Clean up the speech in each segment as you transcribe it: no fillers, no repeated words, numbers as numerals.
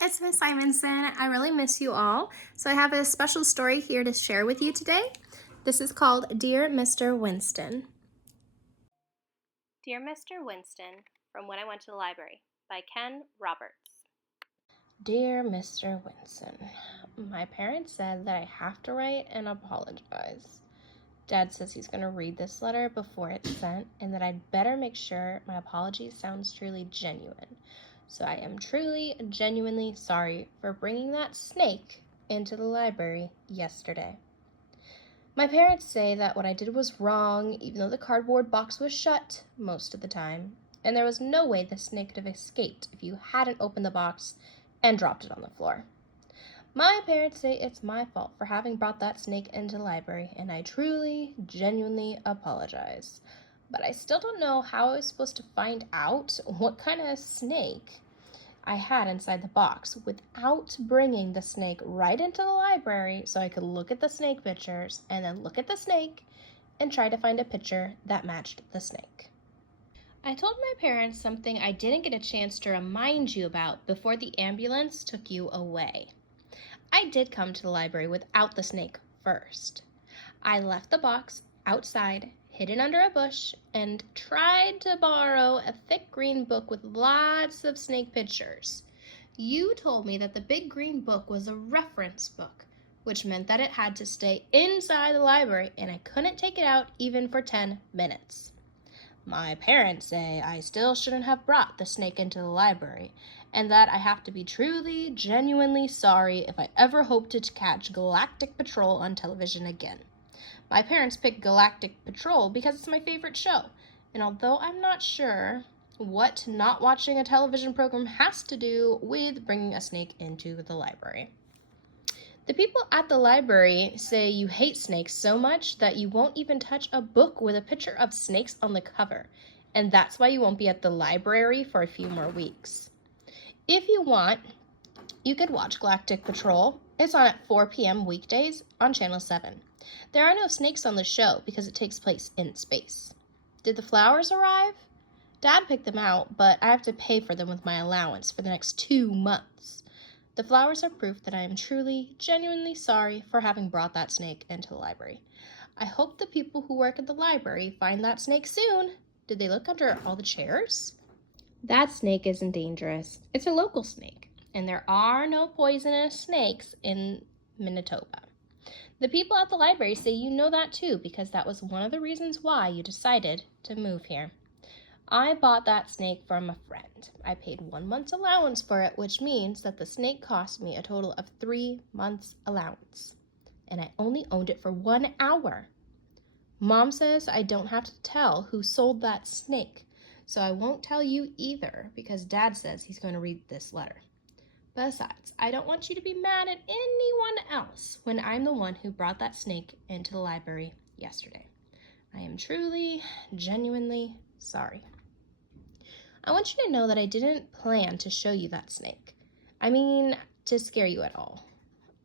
it's Miss Simonsen. I really miss you all. So I have a special story here to share with you today. This is called Dear Mr. Winston. Dear Mr. Winston, from When I Went to the Library, by Ken Roberts. Dear Mr. Winston, my parents said that I have to write and apologize. Dad says he's going to read this letter before it's sent and that I'd better make sure my apology sounds truly genuine. So I am truly, genuinely sorry for bringing that snake into the library yesterday. My parents say that what I did was wrong, even though the cardboard box was shut most of the time, and there was no way the snake could have escaped if you hadn't opened the box and dropped it on the floor. My parents say it's my fault for having brought that snake into the library, and I truly, genuinely apologize. But I still don't know how I was supposed to find out what kind of snake I had inside the box without bringing the snake right into the library so I could look at the snake pictures and then look at the snake and try to find a picture that matched the snake. I told my parents something I didn't get a chance to remind you about before the ambulance took you away. I did come to the library without the snake first. I left the box outside, hidden under a bush, and tried to borrow a thick green book with lots of snake pictures. You told me that the big green book was a reference book, which meant that it had to stay inside the library and I couldn't take it out even for 10 minutes. My parents say I still shouldn't have brought the snake into the library, and that I have to be truly, genuinely sorry if I ever hope to catch Galactic Patrol on television again. My parents picked Galactic Patrol because it's my favorite show, and although I'm not sure what not watching a television program has to do with bringing a snake into the library. The people at the library say you hate snakes so much that you won't even touch a book with a picture of snakes on the cover, and that's why you won't be at the library for a few more weeks. If you want, you could watch Galactic Patrol. It's on at 4 p.m. weekdays on Channel 7. There are no snakes on the show because it takes place in space. Did the flowers arrive? Dad picked them out, but I have to pay for them with my allowance for the next 2 months. The flowers are proof that I am truly, genuinely sorry for having brought that snake into the library. I hope the people who work at the library find that snake soon. Did they look under all the chairs? That snake isn't dangerous. It's a local snake, and there are no poisonous snakes in Manitoba. The people at the library say you know that too, because that was one of the reasons why you decided to move here. I bought that snake from a friend. I paid 1 month's allowance for it, which means that the snake cost me a total of 3 months' allowance. And I only owned it for 1 hour. Mom says I don't have to tell who sold that snake, so I won't tell you either because Dad says he's going to read this letter. Besides, I don't want you to be mad at anyone else when I'm the one who brought that snake into the library yesterday. I am truly, genuinely sorry. I want you to know that I didn't plan to show you that snake. I mean, to scare you at all.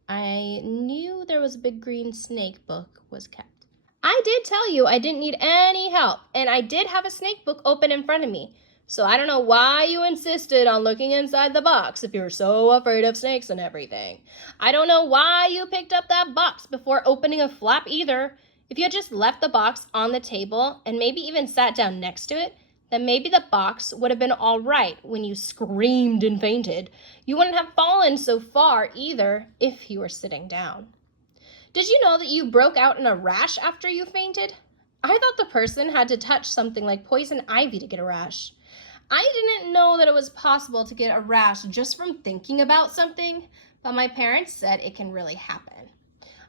I knew there was a big green snake book was kept. I did tell you I didn't need any help, and I did have a snake book open in front of me. So I don't know why you insisted on looking inside the box if you're so afraid of snakes and everything. I don't know why you picked up that box before opening a flap either. If you had just left the box on the table and maybe even sat down next to it, then maybe the box would have been all right when you screamed and fainted. You wouldn't have fallen so far either if you were sitting down. Did you know that you broke out in a rash after you fainted? I thought the person had to touch something like poison ivy to get a rash. I didn't know that it was possible to get a rash just from thinking about something, but my parents said it can really happen.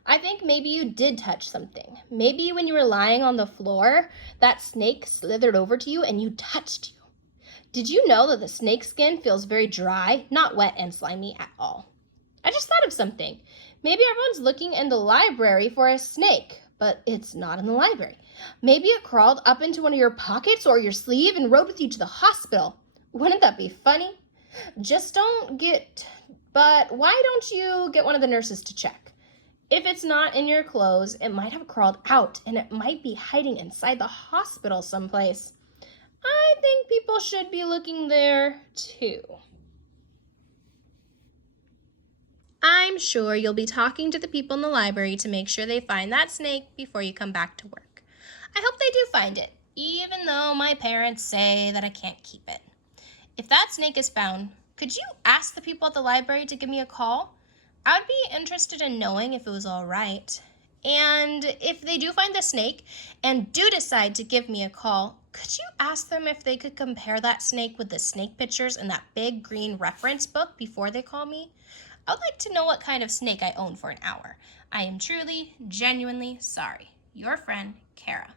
I think maybe you did touch something. Maybe when you were lying on the floor, that snake slithered over to you and you touched you. Did you know that the snake skin feels very dry, not wet and slimy at all? I just thought of something. Maybe everyone's looking in the library for a snake, but it's not in the library. Maybe it crawled up into one of your pockets or your sleeve and rode with you to the hospital. Wouldn't that be funny? But why don't you get one of the nurses to check? If it's not in your clothes, it might have crawled out and it might be hiding inside the hospital someplace. I think people should be looking there too. am sure you'll be talking to the people in the library to make sure they find that snake before you come back to work. I hope they do find it, even though my parents say that I can't keep it. If that snake is found, could you ask the people at the library to give me a call? I would be interested in knowing if it was all right. And if they do find the snake and do decide to give me a call, could you ask them if they could compare that snake with the snake pictures in that big green reference book before they call me? I would like to know what kind of snake I own for an hour. I am truly, genuinely sorry. Your friend, Kara.